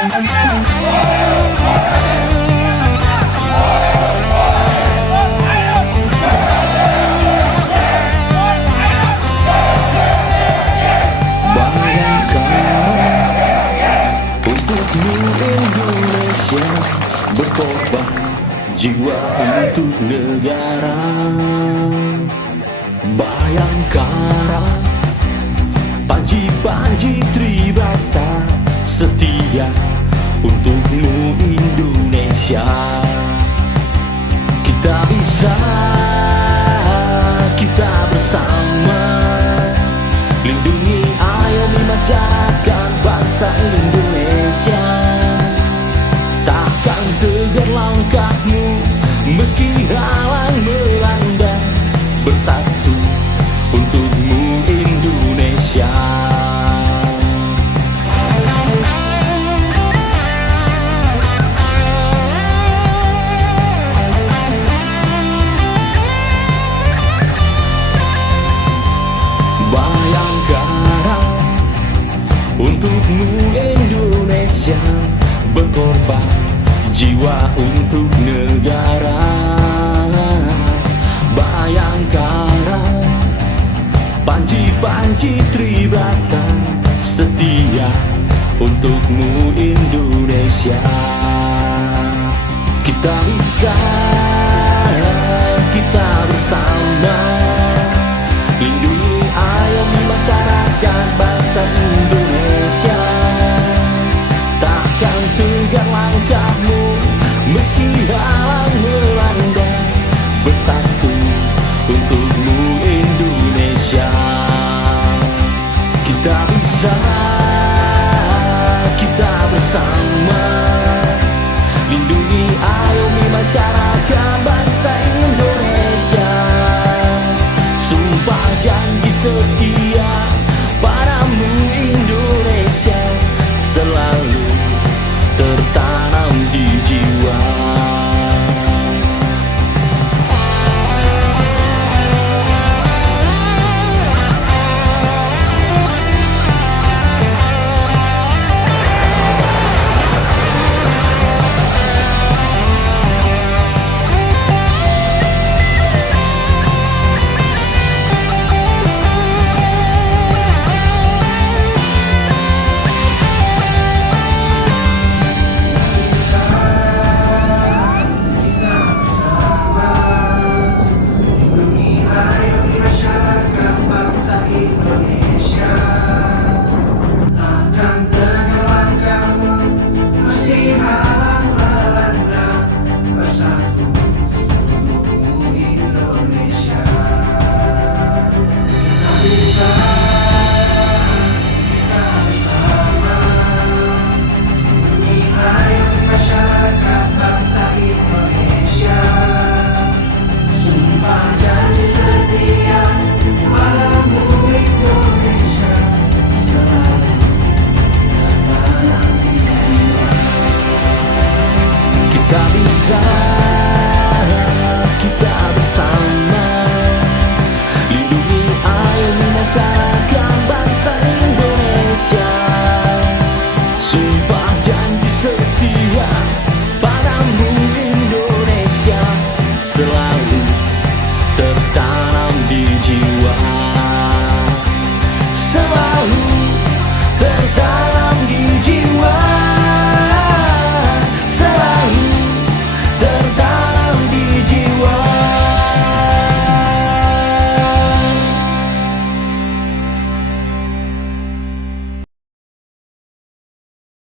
Indonesia berkorban jiwa untuk negara. Bayangkara, Panji Tribrata, setia untukmu Indonesia. Kita bisa, kita bersama, lindungi ayomi masyarakat bangsa Indonesia. Takkan tegar langkahmu meski halang melanda, bersatu untukmu Indonesia. Bayangkara, untukmu Indonesia berkorban jiwa untuk negara. Bayangkara, Panji Tribrata, setia untukmu Indonesia. Kita bisa, kita bersama, lindungi ayomi masyarakat bangsa Indonesia. Takkan tegar langkahmu meski halang melanda, bersatu untukmu Indonesia. Kita bisa, kita bersama, lindungi ayomi masyarakat bangsa Indonesia. Sumpah janji setia